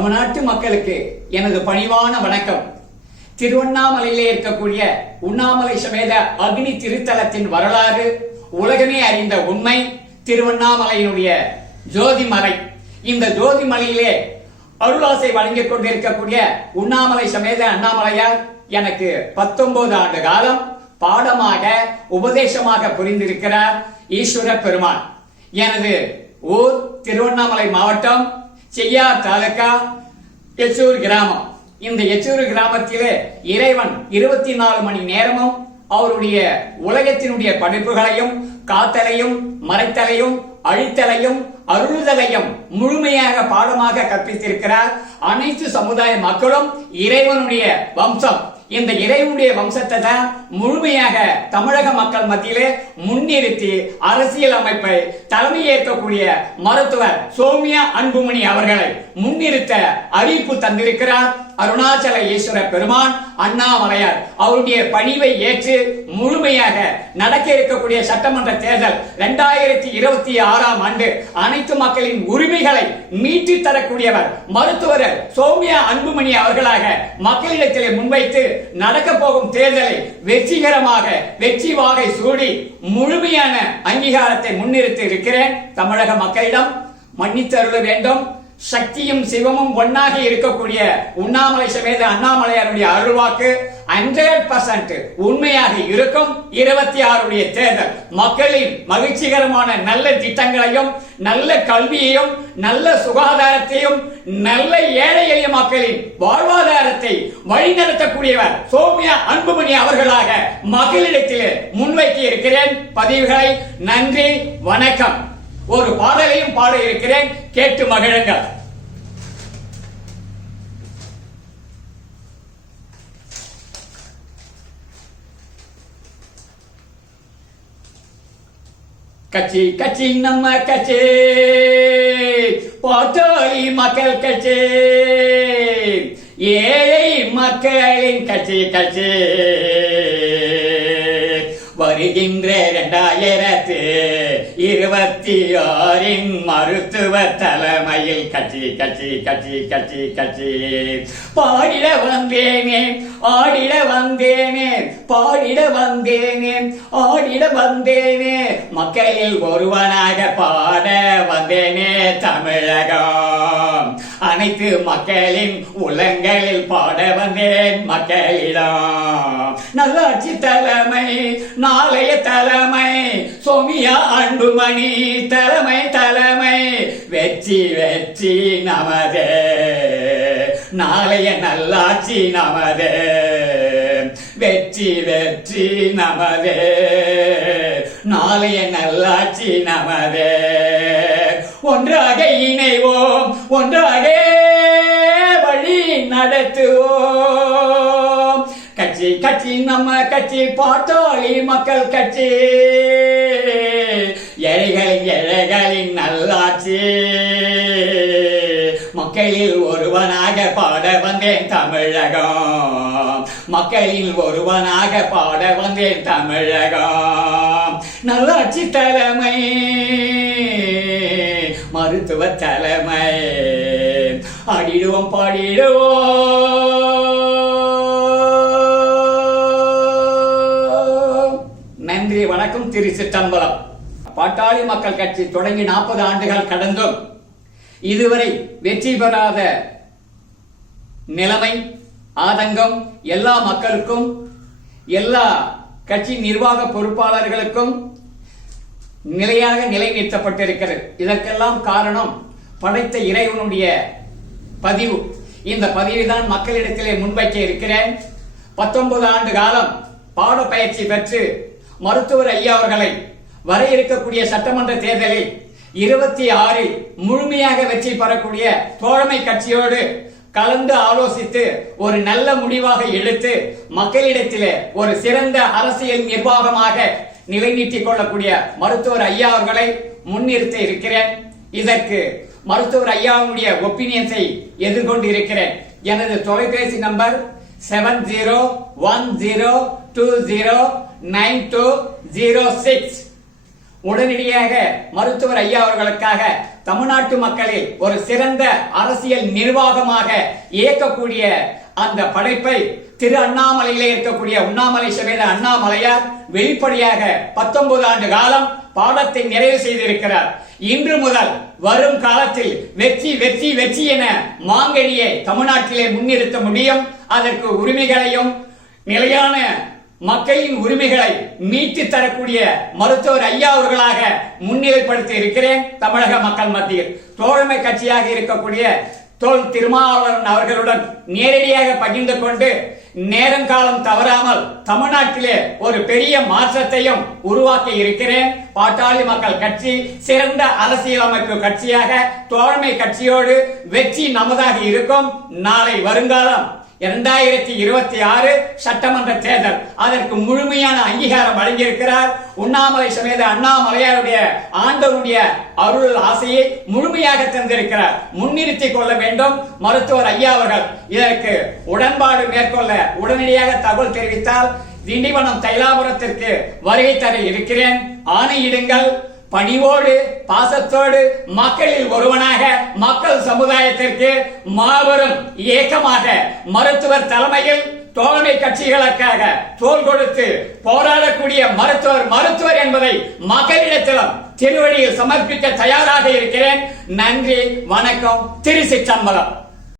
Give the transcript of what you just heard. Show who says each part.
Speaker 1: தமிழ்நாட்டு மக்களுக்கு எனது பணிவான வணக்கம். திருவண்ணாமலையிலே இருக்கக்கூடிய உண்ணாமலை சமேத அக்னி திருத்தலத்தின் வரலாறு உலகமே அறிந்த உண்மை திருவண்ணாமலையினுடைய ஜோதிமலை இந்த ஜோதிமலையிலே அருளாசை வழங்கிக் கொண்டிருக்கக்கூடிய உண்ணாமலை சமேத அண்ணாமலையார் எனக்கு பத்தொன்பது ஆண்டு காலம் பாடமாக உபதேசமாக புரிந்திருக்கிறார் ஈஸ்வர பெருமான். எனது ஊர் திருவண்ணாமலை மாவட்டம் செய்யார் தாலுக்கா எச்சூர் கிராமம். இந்த எச்சூர் கிராமத்திலே இறைவன் இருபத்தி நாலு மணி நேரமும் அவருடைய உலகத்தினுடைய படைப்புகளையும் காத்தலையும் மறைத்தலையும் அழித்தலையும் அருளுதலையும் முழுமையாக பாடமாக கற்பித்திருக்கிறார். அனைத்து சமுதாய மக்களும் இறைவனுடைய வம்சம். இந்த இறைவனுடைய வம்சத்தை தான் முழுமையாக தமிழக மக்கள் மத்தியிலே முன்னிறுத்தி அரசியல் அமைப்பை தலைமை ஏற்கக்கூடிய மருத்துவர் சோமியா அன்புமணி அவர்களை முன்னிறுத்த அறிவிப்பு தந்திருக்கிறார். அருணாச்சல ஈஸ்வர பெருமான் அண்ணாமலையார் அவருடைய பணிவை ஏற்று முழுமையாக நடக்க இருக்கக்கூடிய சட்டமன்ற தேர்தல் இரண்டாயிரத்தி இருபத்தி ஆறாம் ஆண்டு அனைத்து மக்களின் உரிமைகளை மீட்டு தரக்கூடியவர் மருத்துவர் சோமியா அன்புமணி அவர்களாக மக்களிடத்திலே முன்வைத்து நடக்க போகும் தேர்தலை வெற்றிகரமாக வெற்றி வாகை சூடி முழுமையான அங்கீகாரத்தை முன்னிறுத்தி இருக்கிறேன் தமிழக மக்களிடம் மன்னித்தருள வேண்டும் சக்தியும் சிவமும் ஒன்னாக இருக்கக்கூடிய உண்ணாமலை சமேத அண்ணாமலையாருடைய அருள்வாக்கு ஹண்ட்ரட் பர்சன்ட் உண்மையாக இருக்கும். இருபத்தி ஆறுடைய தேர்தல். மக்களின் மகிழ்ச்சிகரமான நல்ல திட்டங்களையும் நல்ல கல்வியையும் நல்ல சுகாதாரத்தையும் நல்ல ஏழை எளிய மக்களின் வாழ்வாதாரத்தை வழிநடத்தக்கூடியவர் சோமியா அன்புமணி அவர்களாக மக்களிடத்திலே முன்வைக்க இருக்கிறேன். பதிவுகளை நன்றி வணக்கம். ஒரு பாடலையும் பாட இருக்கிறேன் கேட்டு மகிழுங்கள். கட்சி கட்சி நம்ம கட்சி. பாட்டாளி மக்கள் கட்சி. ஏழை மக்களின் கட்சி கட்சி. வருகின்ற இரண்டாயிரத்து இருபத்தி ஆறின் மருத்துவ தலைமையில் கட்சி கட்சி கட்சி கட்சி கட்சி. பாடிட வந்தேனே ஆடிட வந்தேனே பாடிட வந்தேனே ஆடிட வந்தேனே. மக்களில் ஒருவனாக பாட வந்தேனே தமிழகம். அனைத்து மக்களின் உலங்களில் பாட வந்தேன் மக்களிடம் நல்லாட்சி தலைமை நாளைய தலைமை சோமியா அன்புமணி தலைமை தலைமை. வெற்றி வெற்றி நமதே. நாளைய நல்லாட்சி நமதே. வெற்றி வெற்றி நமதே. நாளைய நல்லாட்சி நமதே. ஒன்றாக இணைவோம். ஒன்றாக வழி நடத்துவோம். கட்சி கட்சி நம்ம கட்சி பாட்டாளி மக்கள் கட்சி. ஏழைகளின் ஏழைகளின் நல்லாட்சி. மக்களில் ஒருவனாக பாட வந்தேன் தமிழகம். மக்களில் ஒருவனாக பாட வந்தேன் தமிழகம். நல்லாட்சி தலைமை. மருத்துவ தலைமை ஆடிடுவோம் பாடிடுவோம். நன்றி வணக்கம் திருச்சிற்றம்பலம். பாட்டாளி மக்கள் கட்சி தொடங்கி நாற்பது ஆண்டுகள் கடந்தும் இதுவரை வெற்றி பெறாத நிலைமை ஆதங்கம் எல்லா மக்களுக்கும் எல்லா கட்சி நிர்வாக பொறுப்பாளர்களுக்கும் நிலையாக நிலைநிறுத்தப்பட்டிருக்கிறது. இதற்கெல்லாம் காரணம் படைத்த இறைவனுடைய பதிவு. இந்த பதிவை தான் மக்களிடத்திலே முன்வைக்க இருக்கிறேன். பத்தொன்பது ஆண்டு காலம் பாட பயிற்சி பெற்று மருத்துவர் ஐயா அவர்களை வர இருக்கக்கூடிய சட்டமன்ற தேர்தலில் இருபத்தி ஆறில் முழுமையாக வெற்றி பெறக்கூடிய தோழமை கட்சியோடு கலந்து ஆலோசித்து ஒரு நல்ல முடிவாக எடுத்து மக்களிடத்திலே ஒரு சிறந்த அரசியல் நிர்வாகமாக நிலைநிறுத்திக் கொள்ளக்கூடிய மருத்துவர் ஐயா அவர்களை முன்னிறுத்த இருக்கிறேன். இதற்கு மருத்துவர் ஐயாவுடைய ஒப்பீனியன்ஸை எதிர்கொண்டு இருக்கிறேன் எனது தொலைபேசி number seven zero one zero two zero nine two zero six. உடனடியாக மருத்துவர் ஐயா அவர்களுக்காக தமிழ்நாட்டு மக்களில் ஒரு சிறந்த அரசியல் நிர்வாகமாக இயக்கக்கூடிய அந்த படைப்பை திரு அண்ணாமலையிலே இருக்கக்கூடிய உண்ணாமலை சபையில அண்ணாமலையார் வெளிப்படையாக பத்தொன்பது ஆண்டு காலம் பாடத்தை நிறைவு செய்திருக்கிறார். இன்று முதல் வரும் காலத்தில் வெற்றி வெற்றி வெற்றி என மாங்கனியை தமிழ்நாட்டிலே முன்னிறுத்த முடியும். அதற்கு உரிமைகளையும் நிலையான மக்களின் உரிமைகளை மீட்டு தரக்கூடிய மருத்துவர் ஐயா அவர்களாக முன்னிலைப்படுத்தி இருக்கிறேன் தமிழக மக்கள் மத்தியில். தோழமை கட்சியாக இருக்கக்கூடிய தோல் திருமாவளவன் அவர்களுடன் நேரடியாக பகிர்ந்து கொண்டு நேரங்காலம் தவறாமல் தமிழ்நாட்டிலே ஒரு பெரிய மாற்றத்தையும் உருவாக்கி இருக்கிறேன். பாட்டாளி மக்கள் கட்சி சிறந்த அரசியலமைப்பு கட்சியாக தோழமை கட்சியோடு வெற்றி நமதாக இருக்கும். நாளை வருங்காலம் இரண்டாயிரத்தி இருபத்தி ஆறு சட்டமன்ற தேர்தல். அதற்கு முழுமையான அங்கீகாரம் வழங்கியிருக்கிறார். உண்ணாமலை சமேத அண்ணாமலையாருடைய ஆண்டவருடைய அருள் ஆசையை முழுமையாக தந்திருக்கிறார். முன்னிறுத்தி கொள்ள வேண்டும். மருத்துவர் ஐயா அவர்கள் இதற்கு உடன்பாடு மேற்கொள்ள உடனடியாக தகவல் தெரிவித்தால் திண்டிவனம் தைலாபுரத்திற்கு வருகை தர இருக்கிறேன். ஆணையிடுங்கள். பணிவோடு பாசத்தோடு மக்களில் ஒருவனாக மக்கள் சமுதாயத்திற்கு மாபெரும் இயக்கமாக மருத்துவர் தலைமையில் தோழமை கட்சிகளுக்காக தோல் கொடுத்து போராடக்கூடிய மருத்துவர் மருத்துவர் என்பதை மக்களிடத்திலும் திருவடியில் சமர்ப்பிக்க தயாராக இருக்கிறேன். நன்றி வணக்கம். திருச்சி சம்பளம்